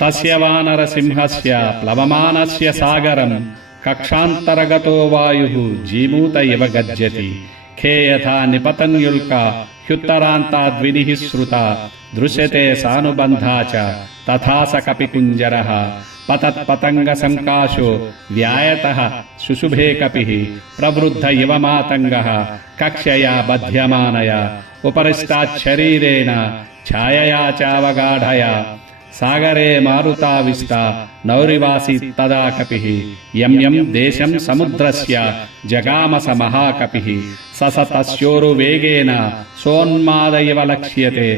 తస్య వానరసింహస్య ప్లవమానస్య సాగరం కక్షాంతరగతో వాయుః జీమూత ఇవ గర్జతి ఖే యథా నిపతన్యుల్క హ్యుత్తరాంతాద్వినిః శ్రుత దృశ్యతే సానుబంధా చ తథా స కపికుంజరః పతత్పతంగ సంకాశో వ్యాయతః శుశుభే కపిః ప్రవృద్ధ ఇవ మాతంగః కక్ష్యయా బధ్యమానయా ఉపరిష్టాచ్చరీరేణ ఛాయయా చావగాఢయా సాగరే మారుతావిష్ట నౌరివాసి తదా కపిః యం యం దేశం సముద్రస్య జగామస మహాకపిః స తస్యోరువేగేన సోన్మాద ఇవ లక్ష్యతే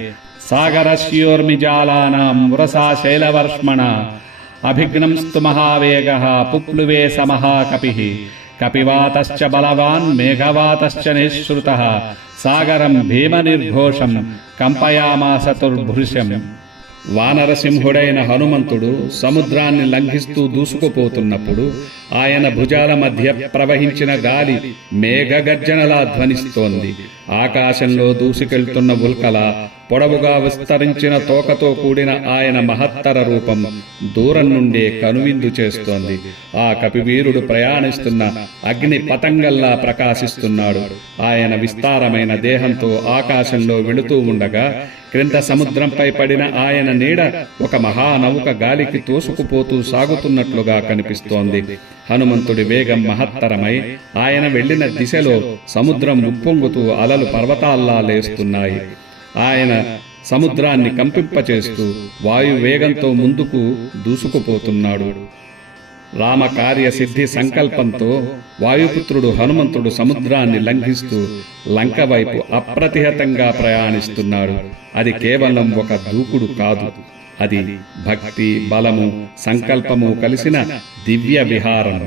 సాగరస్యోర్మిజాలానాం మురసా శైలవర్ష్మణ అభిఘ్నంస్తు మహావేగః పుప్లువే స మహాకపిః కపివాతశ్చ బలవాన్ మేఘవాతశ్చ నిశ్రుతః సాగరం భీమనిర్ఘోషం కంపయామాస తుర్భృశం. వానరసింహుడైన హనుమంతుడు సముద్రాన్ని లంఘిస్తూ దూసుకుపోతున్నప్పుడు ఆయన భుజాల మధ్య ప్రవహించిన గాలి మేఘగర్జనలా ధ్వనిస్తోంది. ఆకాశంలో దూసుకెళ్తున్న ఉల్కల పొడవుగా విస్తరించిన తోకతో కూడిన ఆయన మహత్తర రూపం దూరం నుండే కనువిందు చేస్తోంది. ఆ కపివీరుడు ప్రయాణిస్తున్న అగ్ని పతంగల్లా ప్రకాశిస్తున్నాడు. ఆయన విస్తారమైన దేహంతో ఆకాశంలో వెళుతూ ఉండగా క్రింద సముద్రంపై పడిన ఆయన నీడ ఒక మహానౌక గాలికి తోసుకుపోతూ సాగుతున్నట్లుగా కనిపిస్తోంది. హనుమంతుడి వేగం మహత్తరమై ఆయన వెళ్లిన దిశలో సముద్రం ఉప్పొంగుతూ అలలు పర్వతాల్లా లేస్తున్నాయి. ఆయన సముద్రాన్ని కంపింపచేస్తూ వాయువేగంతో ముందుకు దూసుకుపోతున్నాడు. రామకార్య సిద్ధి సంకల్పంతో వాయుపుత్రుడు హనుమంతుడు సముద్రాన్ని లంఘిస్తూ లంక వైపు అప్రతిహతంగా ప్రయాణిస్తున్నాడు. అది కేవలం ఒక దూకుడు కాదు, అది భక్తి, బలము, సంకల్పము కలిసిన దివ్య విహారం.